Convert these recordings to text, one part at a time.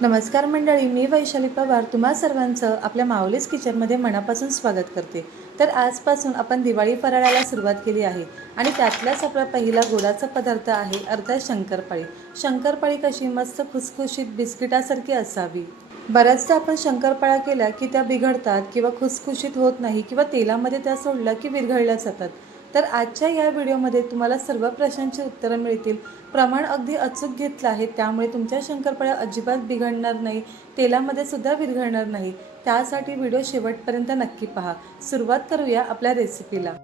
नमस्कार मंडळी, मी वैशाली पवार तुम्हा सर्वांचं आपल्या माऊलीज किचनमध्ये मनापासून स्वागत करते। तर आजपासून आपण दिवाळी फराळाला सुरुवात केली आहे आणि त्यातलाच आपला पहिला गोडाचा पदार्थ आहे अर्थात शंकरपाळी। शंकरपाळी कशी मस्त खुसखुशीत बिस्किटासारखी असावी। बऱ्याचदा आपण शंकरपाळ्या केल्या की त्या बिघडतात किंवा खुसखुशीत होत नाही किंवा तेलामध्ये त्या सोडल्या की विरघळल्या जातात। तर आजच्या या व्हिडिओमध्ये तुम्हाला सर्व प्रश्नांची उत्तरं मिळतील। प्रमाण अगदी अचूक घेतलं आहे, त्यामुळे तुमच्या शंकरपाळ्या अजिबात बिघडणार नाही, तेलामध्ये सुद्धा विरघळणार नाही। त्यासाठी व्हिडिओ शेवटपर्यंत नक्की पहा। सुरुवात करूया आपल्या रेसिपीला।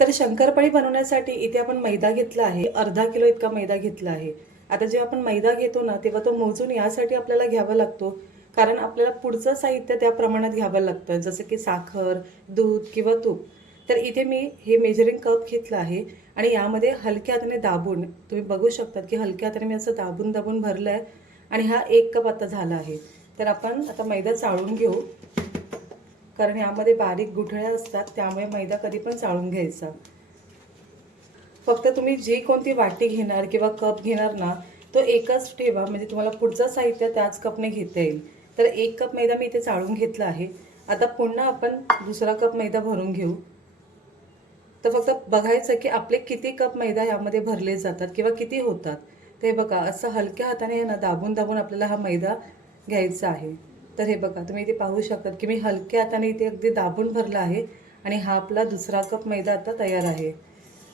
तर शंकरपाळी बनवण्यासाठी इथे आपण मैदा घेतला आहे, अर्धा किलो इतका मैदा घेतला आहे। आता जेव्हा आपण मैदा घेतो ना तेव्हा तो मोजून यासाठी आपल्याला घ्यावा लागतो, कारण आपल्याला पुढचं साहित्य त्या प्रमाणात घ्यावं लागतं, जसं की साखर, दूध किंवा तूप। तर इथे मी हे मेजरिंग कप घेतला आहे आणि यामध्ये हलक्या हाताने दाबून, तुम्ही बघू शकता की हलक्या हाताने मी असं दाबून दाबून भरलं आहे आणि हा 1 कप आता झाला आहे। तर आपण आता मैदा चाळून घेऊ, कारण यामध्ये बारीक गुठळ्या असतात, त्यामुळे मैदा कधी पण चाळून घ्यायचा। फक्त तुम्ही जी कोणती वाटी घेणार किंवा कप घेणार ना तो एकच ठेवा, म्हणजे तुम्हाला पुढचं साहित्य त्याच कपने घेता येईल। तर 1 कप मैदा मी इथे चाळून घेतला आहे। आता पुन्हा आपण दुसरा कप मैदा भरून घेऊ। तर फक्त बघायचं की आपले किती कप मैदा यामध्ये भरले जातात किंवा किती होतात। ते बघा, असं हलक्या हाताने ना दाबून दाबून आपल्याला हा मैदा घ्यायचा आहे। तर हे बघा, तुम्ही इथे पाहू शकता की मी हलक्या हाताने इथे अगदी दाबून भरला आहे आणि हा आपला दुसरा कप मैदा आता तयार आहे।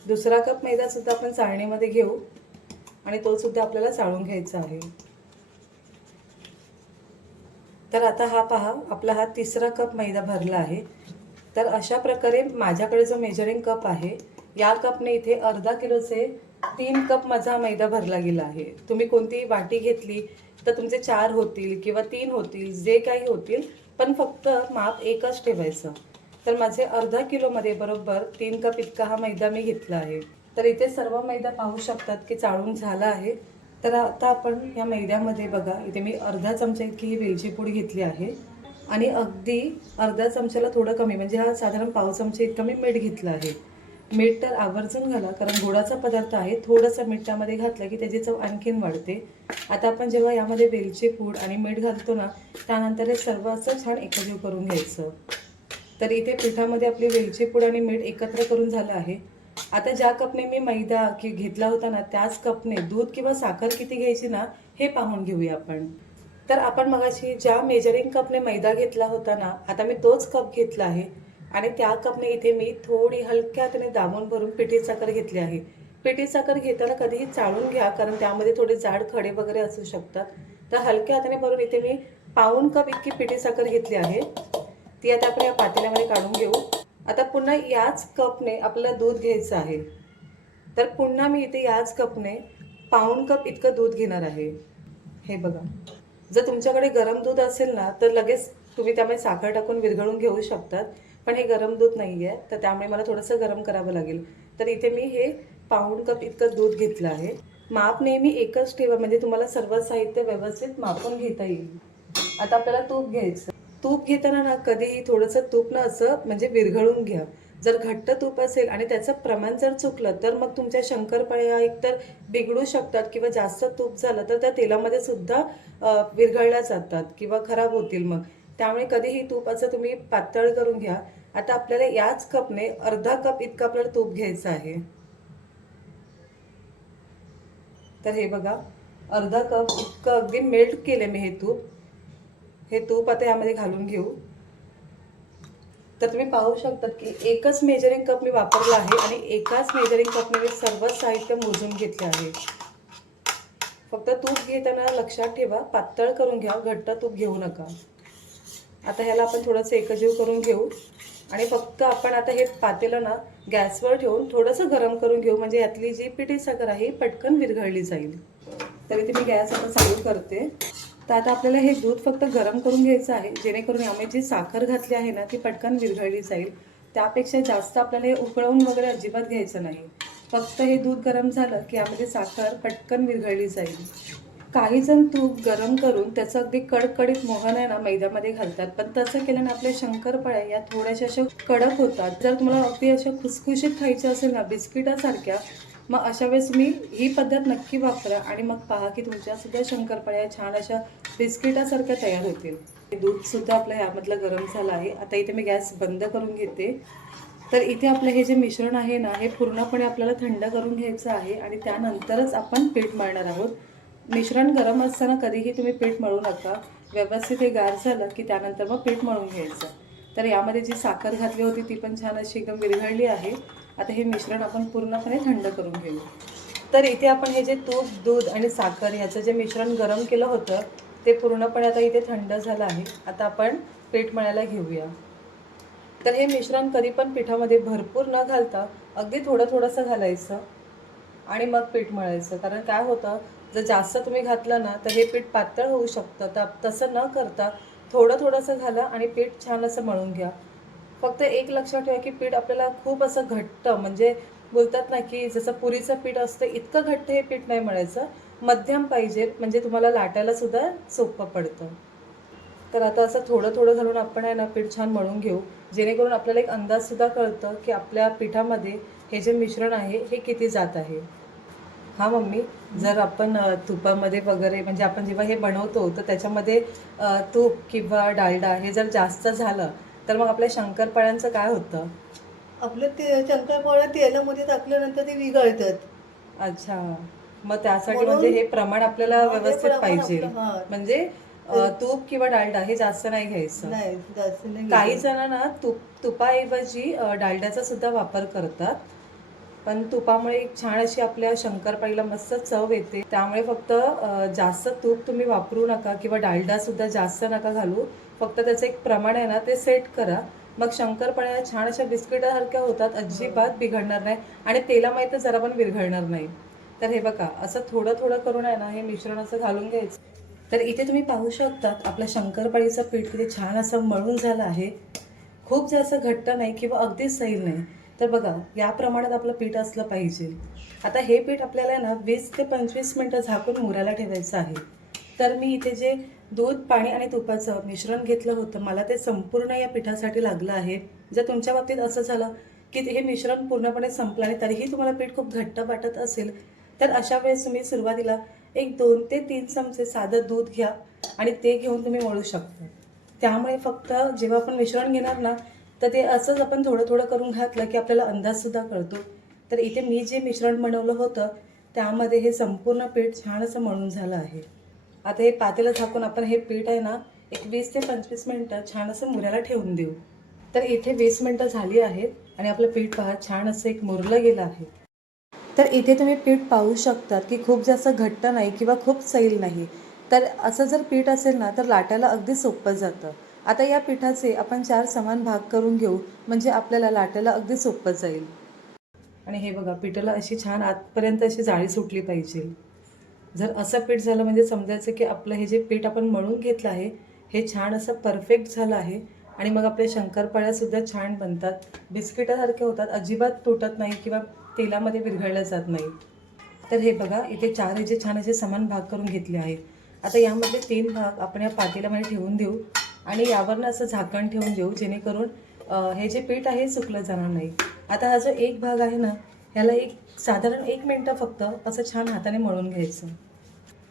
दुसरा कप मैदा सुद्धा आपण चाळणीमध्ये घेऊ आणि तो सुद्धा आपल्याला चाळून घ्यायचा आहे। तर आता हा पहा, आपला हा तिसरा कप मैदा भरला आहे। तर अशा प्रकारे माझ्याकडे जो मेजरिंग कप आहे, या कपने इथे अर्धा किलोचे 3 कप माझा मैदा भरला गेला आहे। तुम्ही कोणती वाटी घेतली तर तुमचे 4 होतील किंवा 3 होतील, जे काही होतील, पण फक्त माप एकच ठेवायचं। तर माझे अर्धा किलोमध्ये बरोबर 3 कप इतका हा मैदा मी घेतला आहे। तर इथे सर्व मैदा पाहू शकतात की चाळून झाला आहे। तर आता आपण या मैद्यामध्ये बघा, इथे मी अर्धा चमचा इतकी ही वेलची पूड घेतली आहे आणि अगदी अर्धा चमच्याला थोडं कमी, म्हणजे हा साधारण पाव चमचा इतका मी मीठ घेतलं आहे। मीठ तर आवर्जून घाला, कारण गोडाचा पदार्थ आहे, थोडंसं मीठ त्यामध्ये घातलं की त्याची चव आणखीन वाढते। आता आपण जेव्हा यामध्ये वेलची पूड आणि मीठ घालतो ना, त्यानंतर हे सर्व असं छान एकजीव करून घ्यायचं। तर इथे पिठामध्ये आपली वेलची पूड आणि मीठ एकत्र करून झालं आहे। आता ज्या कपने मी मैदा घेतला होता ना, त्याच कपने दूध किंवा साखर किती घ्यायची ना हे पाहून घेऊया आपण। तर आपण मगाशी ज्या मेजरिंग कपने मैदा घेतला होता ना, आता मी तोच कप घेतला आहे आणि त्या कपने इथे मी थोडी हलक्या हाताने दाबून भरून पिठी साखर घेतली आहे। पिठी साखर घेताना कधीही चाळून घ्या, कारण त्यामध्ये थोडे जाड खडे वगैरे असू शकतात। तर हलक्या हाताने भरून इथे मी पाऊण कप इतकी पिठी साखर घेतली आहे। ती आता आपण या पातेल्यामध्ये काढून घेऊ। आता पुन्हा याच कपने आपल्याला दूध घ्यायचं आहे। तर पुन्हा मी इथे याच कपने पाऊण कप इतकं दूध घेणार आहे। हे बघा, जर तुमच्याकडे गरम दूध असेल ना तर लगेच तुम्ही त्यामध्ये साखर टाकून विरघळून घेऊ शकतात, पण हे गरम दूध नाही आहे, तर त्यामुळे मला थोडंसं गरम करावं लागेल। तर इथे मी हे पाऊण कप इतकं दूध घेतलं आहे। माप नेहमी एकच ठेवा, म्हणजे तुम्हाला सर्व साहित्य व्यवस्थित मापून घेता येईल। आता आपल्याला तूप घ्यायचं। तूप घेताना ना कधीही थोडंसं तूप ना असं म्हणजे विरघळून घ्या। जर घट्ट तूप असेल आणि त्याचं प्रमाण जर चुकलं तर मग तुमच्या शंकरपाळ्या एकतर बिघडू शकतात किंवा जास्त तूप झालं तर त्या तेलामध्ये सुद्धा विरघळल्या जातात किंवा खराब होतील मग। त्यामुळे कधीही तूप असं तुम्ही पातळ करून घ्या। आता आपल्याला याच कपने अर्धा कप इतकं आपल्याला तूप घ्यायचं आहे। तर हे बघा, अर्धा कप इतकं अगदी मेल्ट केले मी हे तूप। हे तूप आता यामध्ये घालून घेऊ। तर तुम्ही पाहू शकता की एकच मेजरिंग कप मी वापरला आहे आणि एकाच मेजरिंग कपने मी सर्व साहित्य मोजून घेतले आहे। फक्त तूप घेताना लक्षात ठेवा, पातळ करून घ्या, घट्ट तूप घेऊ नका। आता ह्याला आपण थोडंसं एकजीव करून घेऊ आणि फक्त आपण आता हे पातेलं ना गॅसवर ठेवून थोडंसं गरम करून घेऊ, म्हणजे यातली जी पिठी साखर आहे पटकन विरघळली जाईल। तर इथे मी गॅस आता चालू करते। तर आता आपल्याला हे दूध फक्त गरम करून घ्यायचं आहे, जेणेकरून यामध्ये जी साखर घातली आहे ना ती पटकन विरघळली जाईल। त्यापेक्षा जास्त आपल्याला हे उकळवून वगैरे अजिबात घ्यायचं नाही। फक्त हे दूध गरम झालं की यामध्ये साखर पटकन विरघळली जाईल. काही जण तूप गरम करून त्याचं अगदी कडकडीत मोहन आहे ना मैद्यामध्ये घालतात, पण तसं केल्यानं आपल्या शंकरपाळ्या या थोड्याशा अशा कडक होतात. जर तुम्हाला अगदी अशा खुसखुशीत खायच्या असेल ना बिस्किटासारख्या, मग अशा वेळेस तुम्ही ही पद्धत नक्की वापरा आणि मग पहा की तुमच्यासुद्धा शंकरपाळ्या छान अशा बिस्किटासारख्या तयार होतील. दूधसुद्धा आपलं यामधलं गरम झालं आहे. आता इथे मी गॅस बंद करून घेते. तर इथे आपलं हे जे मिश्रण आहे ना, हे पूर्णपणे आपल्याला थंड करून घ्यायचं आहे आणि त्यानंतरच आपण पीठ मळणार आहोत. मिश्रण गरम असताना कधीही तुम्ही पीठ मळू नका. व्यवस्थित हे गार झालं की त्यानंतर मग पीठ मळून घ्यायचं. तर यामध्ये जी साखर घातली होती ती पण छान अशी एकदम विरघळली आहे. आता हे मिश्रण आपण पूर्णपणे थंड करून घेऊ. तर इथे आपण हे जे तूप, दूध आणि साखर याचं जे मिश्रण गरम केलं होतं ते पूर्णपणे आता इथे थंड झालं आहे. आता आपण पीठ मळायला घेऊया. तर हे मिश्रण कधी पण पिठामध्ये भरपूर न घालता अगदी थोडंसं घालायचं आणि मग पीठ मळायचं. कारण काय होतं, जर जास्त तुम्ही घातलं ना तर हे पीठ पातळ होऊ शकतं. तर तसं न करता थोडंसं घाला आणि पीठ छान असं मळून घ्या. फक्त एक लक्षात ठेवा की पीठ आपल्याला खूप असं घट्ट, म्हणजे बोलतात ना की जसं पुरीचं पीठ असतं इतकं घट्ट हे पीठ नाही मळायचं. मध्यम पाहिजे, म्हणजे तुम्हाला लाटायला सुद्धा सोपं पडतं. तर आता असं थोडं घालून आपण आहे ना पीठ छान मळून घेऊ, जेणेकरून आपल्याला एक अंदाजसुद्धा कळतं की आपल्या पिठामध्ये हे जे मिश्रण आहे हे किती जात आहे. हां मम्मी, जर आपण तुपामध्ये वगैरे, म्हणजे आपण जेव्हा हे बनवतो तर त्याच्यामध्ये तूप किंवा डालडा हे जर जास्त झालं तर मग आपल्या शंकरपाळ्यांचं काय होतं? आपलं ते शंकरपाळ्या तेलामध्ये टाकल्यानंतर ते विघळतात. अच्छा, मग त्यासाठी म्हणजे म्हणून हे प्रमाण आपल्याला हे व्यवस्थित प्रमाण पाहिजे. आपलं म्हणजे तूप किंवा डालडा हे जास्त नाही घ्यायचं. नाही जास्त नाही काही घ्यायचं. जणांना तुपाऐवजी डालड्याचा सुद्धा वापर करतात. पण तुपामुळे एक छान अशी आपल्या शंकरपाळीला मस्त चव येते. त्यामुळे फक्त जास्त तूप तुम्ही वापरू नका किंवा डालडा सुद्धा जास्त नका घालू. फक्त त्याचं एक प्रमाण आहे ना ते सेट करा. मग शंकरपाळ्या छान अशा बिस्किटासारख्या होतात, अजिबात बिघडणार नाही आणि तेलामध्ये तर जरा पण विरघळणार नाही. तर हे बघा, असं थोडं करून आहे ना हे मिश्रण असं घालून घ्यायचं. तर इथे तुम्ही पाहू शकतात आपलं शंकरपाळीचं पीठ किती छान असं मळून झालं आहे. खूप जास्त घट्ट नाही किंवा अगदीच सैल नाही. तर बघा, या प्रमाणात आपलं पीठ असलं पाहिजे. आता हे पीठ आपल्याला ना 20 ते 25 मिनटं झाकून मुरायला ठेवायचं आहे. तर मी इथे जे दूध, पाणी आणि तुपाचं मिश्रण घेतलं होतं, मला ते संपूर्ण या पिठासाठी लागलं आहे. जर तुमच्या बाबतीत असं झालं की हे मिश्रण पूर्णपणे संपलं आणि तरीही तुम्हाला पीठ खूप घट्ट वाटत असेल, तर अशा वेळेस तुम्ही सुरुवातीला एक 2 ते 3 चमचे साधं दूध घ्या आणि ते घेऊन तुम्ही मळू शकता. त्यामुळे फक्त जेव्हा आपण मिश्रण घेणार ना, तर ते असंच आपण थोडं करून घातलं की आपल्याला अंदाजसुद्धा कळतो. तर इथे मी जे मिश्रण बनवलं होतं त्यामध्ये हे संपूर्ण पीठ छान असं मळून झालं आहे. आता हे पातेलं झाकून आपण हे पीठ आहे ना एक 20 ते 25 मिनटं छान असं मुरायला ठेवून देऊ. तर इथे 20 मिनटं झाली आहेत आणि आपलं पीठ पहा छान असं एक मुरलं गेलं आहे. तर इथे तुम्ही पीठ पाहू शकतात की खूप जास्त घट्ट नाही किंवा खूप सैल नाही. तर असं जर पीठ असेल ना तर लाटायला अगदी सोपं जातं. आता या पिठाचे आपण 4 समान भाग करून घेऊ, म्हणजे आपल्याला लाटायला अगदी सोपं जाईल. आणि हे बघा, पिठाला अशी छान आतपर्यंत अशी जाळी सुटली पाहिजे. जर असं पीठ झालं म्हणजे समजायचं की आपलं हे जे पीठ आपण मळून घेतलं आहे हे छान असं परफेक्ट झालं आहे. आणि मग आपल्या शंकरपाळ्यासुद्धा छान बनतात, बिस्किटासारख्या होतात, अजिबात तुटत नाही किंवा तेलामध्ये विरघळल्या जात नाही. तर हे बघा, इथे 4 ह्याचे छान असे समान भाग करून घेतले आहेत. आता यामधले 3 भाग आपण या पातेल्यामध्ये ठेवून देऊ आणि यावरनं असं झाकण ठेवून देऊ, जेणेकरून हे जे पीठ आहे सुकलं जाणार नाही. आता हा जो एक भाग आहे ना, ह्याला साधारण 1 मिनटं फक्त असं छान हाताने मळून घ्यायचं.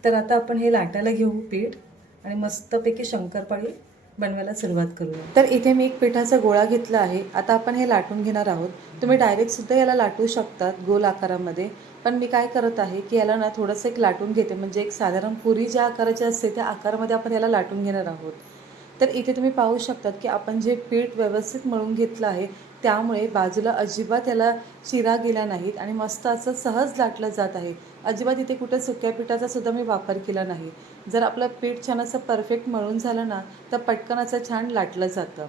तर आता आपण हे लाटायला घेऊ पीठ आणि मस्तपैकी शंकरपाळी बनवायला सुरुवात करूया. तर इथे मी एक पिठाचा गोळा घेतला आहे. आता आपण हे लाटून घेणार आहोत. तुम्ही डायरेक्टसुद्धा याला लाटू शकतात गोल आकारामध्ये, पण मी काय करत आहे की याला ना थोडंसं एक लाटून घेते, म्हणजे एक साधारण पुरी ज्या आकाराची असते त्या आकारामध्ये आपण याला लाटून घेणार आहोत. तर इथे तुम्ही पाहू शकतात की आपण जे पीठ व्यवस्थित मळून घेतलं आहे त्यामुळे बाजूला अजिबात याला चिरा गेला नाहीत आणि मस्त असं सहज लाटलं जात आहे. अजिबात इथे कुठे सुक्या पिठाचा सुद्धा मी वापर केला नाही. जर आपलं पीठ छान असं परफेक्ट मळून झालं ना तर पटकन असं छान लाटलं जातं.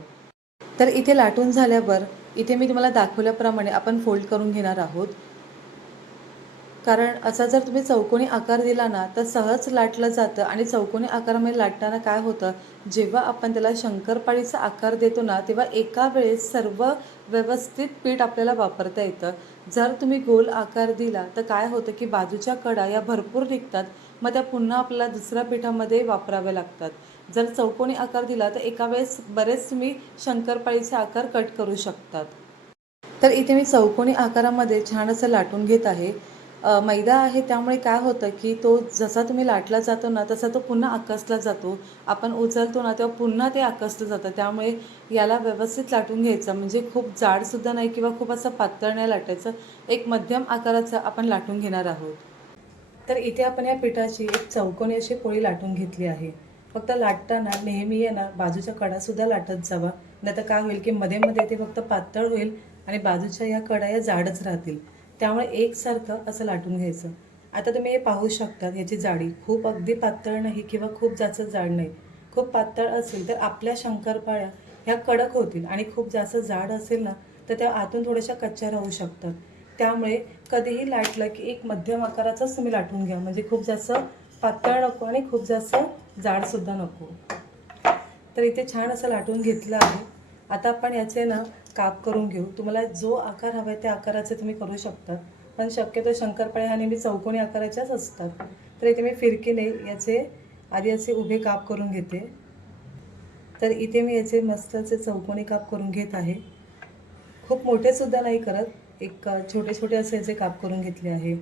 तर इथे लाटून झाल्यावर इथे मी तुम्हाला दाखवल्याप्रमाणे आपण फोल्ड करून घेणार आहोत. कारण असा जर तुम्ही चौकोनी आकार दिला ना तर सहज लाटलं जातं आणि चौकोनी आकारामध्ये लाटताना काय होतं, जेव्हा आपण त्याला शंकरपाळीचा आकार देतो ना तेव्हा एका वेळेस सर्व व्यवस्थित पीठ आपल्याला वापरता येतं. जर तुम्ही गोल आकार दिला तर काय होतं की बाजूच्या कडा या भरपूर निघतात, मग त्या पुन्हा आपल्याला दुसऱ्या पिठामध्ये वापराव्या लागतात. जर चौकोनी आकार दिला तर एका वेळेस बरेच तुम्ही शंकरपाळीचे आकार कट करू शकतात. तर इथे मी चौकोनी आकारामध्ये छान असं लाटून घेत आहे. मैदा आहे त्यामुळे काय होतं की तो जसा तुम्ही लाटला जातो ना तसा तो पुन्हा आकसला जातो. आपण उचलतो ना तेव्हा पुन्हा ते आकसलं जातं. त्यामुळे याला व्यवस्थित लाटून घ्यायचं, म्हणजे खूप जाडसुद्धा नाही किंवा खूप असं पातळ नाही लाटायचं. एक मध्यम आकाराचं आपण लाटून घेणार आहोत. तर इथे आपण या पिठाची एक चौकोनी अशी पोळी लाटून घेतली आहे. फक्त लाटताना नेहमी आहे ना बाजूच्या कडासुद्धा लाटत जावा, नाहीतर काय होईल की मध्ये मध्ये ते फक्त पातळ होईल आणि बाजूच्या या कडा या जाडच राहतील. त्यामुळे एकसारखं असं लाटून घ्यायचं. आता तुम्ही हे पाहू शकता, याची जाडी खूप अगदी पातळ नाही किंवा खूप जास्त जाड नाही. खूप पातळ असेल तर आपल्या शंकरपाळ्या ह्या कडक होतील आणि खूप जास्त जाड असेल ना तर त्या आतून थोड्याशा कच्च्या राहू शकतात. त्यामुळे कधीही लाटलं की एक मध्यम आकाराचाच तुम्ही लाटून घ्या, म्हणजे खूप जास्त पातळ नको आणि खूप जास्त जाडसुद्धा नको. तर इथे छान असं लाटून घेतलं आहे. आता आपण याचे ना काप करून घेऊ. तुम्हाला जो आकार हवा आहे त्या आकाराचे तुम्ही करू शकता, पण शक्यतो शंकरपाळ्या ह्या नेहमी चौकोनी आकाराच्याच असतात. तर इथे मी फिरकीने याचे आधी असे उभे काप करून घेते. तर इथे मी याचे मस्त असे चौकोनी काप करून घेत आहे. खूप मोठेसुद्धा नाही करत, एक छोटे छोटे असे याचे काप करून घेतले आहे.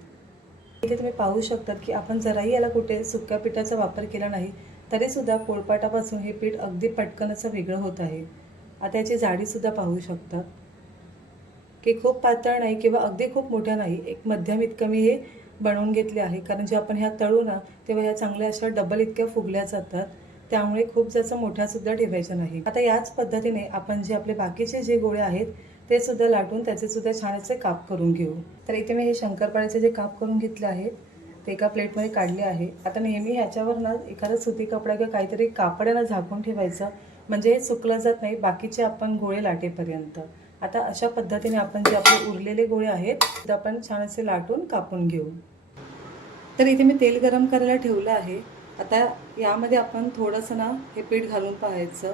इथे तुम्ही पाहू शकतात की आपण जराही याला कुठे सुक्या पिठाचा वापर केला नाही तरीसुद्धा पोळपाटापासून हे पीठ अगदी पटकन असं वेगळं होत आहे. आता याची जाडीसुद्धा पाहू शकतात की खूप पातळ नाही किंवा अगदी खूप मोठ्या नाही, एक मध्यम इतकं मी हे बनवून घेतले आहे. कारण जे आपण ह्या तळू ना तेव्हा ह्या चांगल्या अशा डबल इतक्या फुगल्या जातात, त्यामुळे खूप जास्त मोठ्यासुद्धा ठेवायच्या नाही. आता याच पद्धतीने आपण जे आपले बाकीचे जे गोळे आहेत ते सुद्धा लाटून त्याचे सुद्धा छान असे काप करून घेऊ. तर इथे मी हे शंकरपाळ्याचे जे काप करून घेतले आहेत ते एका प्लेटमध्ये काढले आहे. आता नेहमी ह्याच्यावर ना एखादा सुती कपडा किंवा काहीतरी कापडानं झाकून ठेवायचं, म्हणजे हे सुकलं जात नाही बाकीचे आपण गोळे लाटेपर्यंत. आता अशा पद्धतीने आपण जे आपले उरलेले गोळे आहेत ते आपण छान असे लाटून कापून घेऊ. तर इथे मी तेल गरम करायला ठेवलं आहे. आता यामध्ये आपण थोडंसं ना हे पीठ घालून पाहायचं.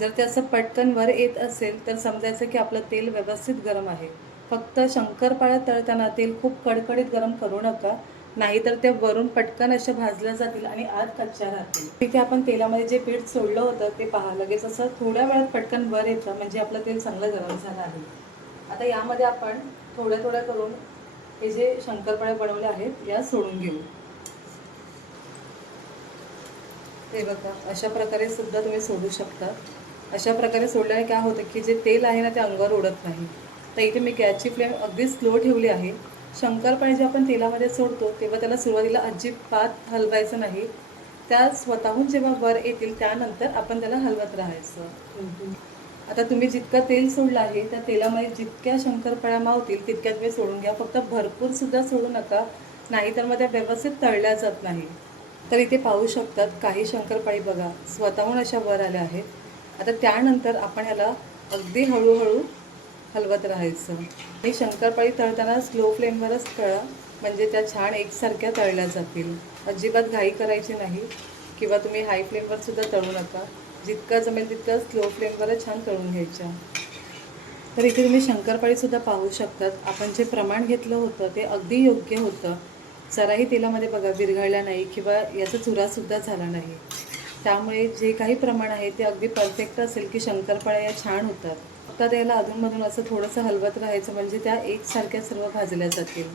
जर ते असं पटकन वर येत असेल तर समजायचं की आपलं तेल व्यवस्थित गरम आहे. फक्त शंकरपाळ्या तळताना तेल खूप कडकडीत गरम करू नका, नाहीतर ते वरून पटकन अशा भाजल्या जातील आणि आत कच्च्या राहतील. तिथे आपण तेलामध्ये जे पीठ सोडलं होतं ते पहा, लगेच असं थोड्या वेळात पटकन वर येतं, म्हणजे आपलं तेल चांगलं गरम झालं आहे. आता यामध्ये आपण थोड्या थोड्या करून हे जे शंकरपाळ्या बनवले आहेत या सोडून घेऊ. ते बघा, अशा प्रकारे सुद्धा तुम्ही सोडू शकता. अशा प्रकारे सोडल्याने काय होतं की जे तेल आहे ना ते अंगावर उडत नाही. तर इथे मी गॅसची फ्लेम अगदी स्लो ठेवली आहे. शंकरपाळे जे आपण तेलामध्ये सोडतो तेव्हा त्याला सुरुवातीला अजिबात हलवायचं नाही. त्या स्वतःहून जेव्हा वर येतील त्यानंतर आपण त्याला हलवत राहायचं. आता तुम्ही जितकं तेल सोडलं आहे त्या तेलामध्ये जितक्या शंकरपाळ्या मावतील तितक्या तुम्ही सोडून घ्या. फक्त भरपूर सुद्धा सोडू नका, नाहीतर मग त्या व्यवस्थित तळल्या जात नाही. तर इथे पाहू शकतात काही शंकरपाळी बघा स्वतःहून अशा वर आल्या आहेत. आता त्यानंतर आपण याला अगदी हळूहळू हलवत राहायचं. ही शंकरपाळी तळताना स्लो फ्लेमवरच तळा, म्हणजे त्या छान एकसारख्या तळल्या जातील. अजिबात घाई करायची नाही किंवा तुम्ही हाय फ्लेमवर सुद्धा तळू नका. जितकं जमेल तितकं स्लो फ्लेमवरच छान तळून घ्यायच्या. तर इथे तुम्ही शंकरपाळीसुद्धा पाहू शकतात. आपण जे प्रमाण घेतलं होतं ते अगदी योग्य होतं. जराही तेलामध्ये बघा विरघळल्या नाही किंवा याचा चुरासुद्धा झाला नाही. त्यामुळे जे काही प्रमाण आहे ते अगदी परफेक्ट असेल की शंकरपाळ्या या छान होतात. फक्त याला अधूनमधून असं थोडंसं हलवत राहायचं, म्हणजे त्या एकसारख्या सर्व भाजल्या जातील.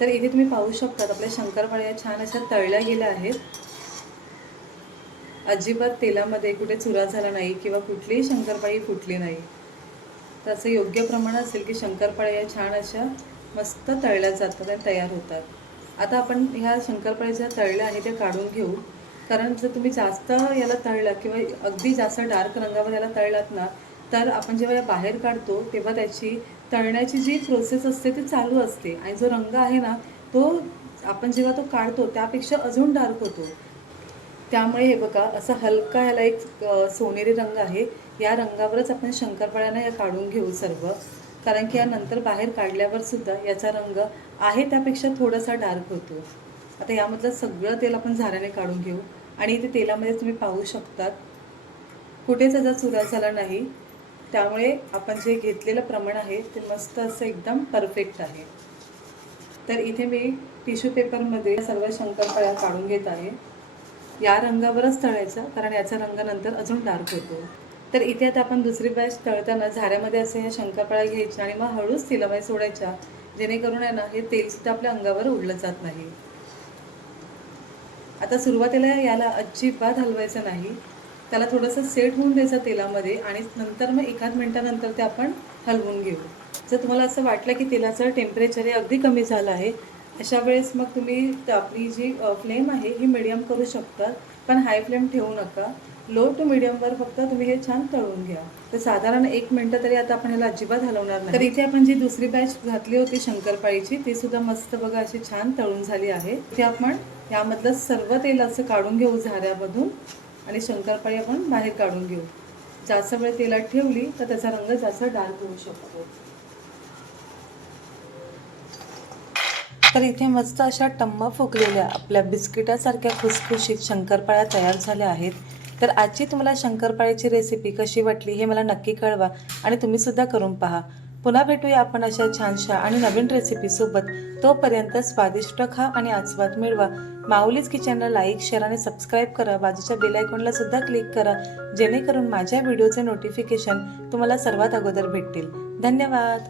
तर इथे तुम्ही पाहू शकतात आपल्या शंकरपाळ्या छान अशा तळल्या गेल्या आहेत. अजिबात तेलामध्ये कुठे चुरा झाला नाही किंवा कुठलीही शंकरपाळी फुटली नाही. तर असं योग्य प्रमाण असेल की शंकरपाळ्या या छान अशा मस्त तळल्या जातात आणि तयार होतात. आता आपण ह्या शंकरपाळ्या ज्या तळल्या आहेत त्या काढून घेऊ. कारण जर तुम्ही जास्त याला तळलं किंवा अगदी जास्त डार्क रंगावर याला तळलात ना तर आपण जेव्हा या बाहेर काढतो तेव्हा त्याची तळण्याची जी प्रोसेस असते ती चालू असते आणि जो रंग आहे ना तो आपण जेव्हा तो काढतो त्यापेक्षा अजून डार्क होतो. त्यामुळे हे बघा असं हलका ह्याला एक सोनेरी रंग आहे. या रंगावरच आपण शंकरपाळ्यांना या काढून घेऊ सर्व, कारण की यानंतर बाहेर काढल्यावर सुद्धा याचा रंग आहे त्यापेक्षा थोडासा डार्क होतो. आता यामधलं सगळं तेल आपण झाऱ्याने काढून घेऊ आणि इथे तेलामध्ये तुम्ही पाहू शकतात कुठेच याचा चुरा झाला नाही. त्यामुळे आपण जे घेतलेलं प्रमाण आहे ते मस्त असं एकदम परफेक्ट आहे. तर इथे मी टिश्यू पेपरमध्ये सर्व शंकरपाळ्या काढून घेत आहे. या रंगावरच तळायचं कारण याचा रंग नंतर अजून डार्क होतो. तर इथे आता आपण दुसरी बॅच तळताना झाऱ्यामध्ये असे ह्या शंकरपाळ्या घ्यायच्या आणि मग हळूच तेलामध्ये सोडायच्या, जेणेकरून आहे ना हे तेलसुद्धा आपल्या अंगावर उडलं जात नाही. आता सुरुवातीला याला अजिबात हलवायचं नाही, त्याला थोडंसं सेट होऊन द्यायचं तेलामध्ये आणि नंतर मग एखाद मिनटानंतर ते आपण हलवून घेऊ. जर तुम्हाला असं वाटलं की तेलाचं टेम्परेचर हे अगदी कमी झालं आहे, अशा वेळेस मग तुम्ही आपली जी फ्लेम आहे ही मिडियम करू शकता, पण हाय फ्लेम ठेवू नका. लो टू मिडियमवर फक्त तुम्ही हे छान तळून घ्या. तर साधारण 1 मिनटं तरी आता आपण ह्याला अजिबात हलवणार नाही. तर इथे आपण जी दुसरी बॅच घातली होती शंकरपाळीची ती सुद्धा मस्त बघा अशी छान तळून झाली आहे. इथे आपण यामधलं सर्व तेल असं काढून घेऊ झाऱ्यामधून आणि शंकरपाळी आपण बाहेर काढून घेऊ. जास्त वेळ तेलात ठेवली तर त्याचा रंग जास्त डार्क होऊ शकतो. तर इथे मस्त अशा टम्म फुगलेल्या आपल्या बिस्किटासारख्या खुसखुशीत शंकरपाळ्या तयार झाल्या आहेत. तर आजची तुम्हाला शंकरपाळ्याची रेसिपी कशी वाटली हे मला नक्की कळवा आणि तुम्हीसुद्धा करून पहा. पुन्हा भेटूया आपण अशा छानशा आणि नवीन रेसिपीसोबत. तोपर्यंत स्वादिष्ट खा आणि आस्वाद मिळवा. माऊलीज किचनला लाईक, शेअर आणि सबस्क्राईब करा. बाजूच्या बेल आयकॉनला सुद्धा क्लिक करा, जेणेकरून माझ्या व्हिडिओचे नोटिफिकेशन तुम्हाला सर्वात अगोदर भेटतील. धन्यवाद.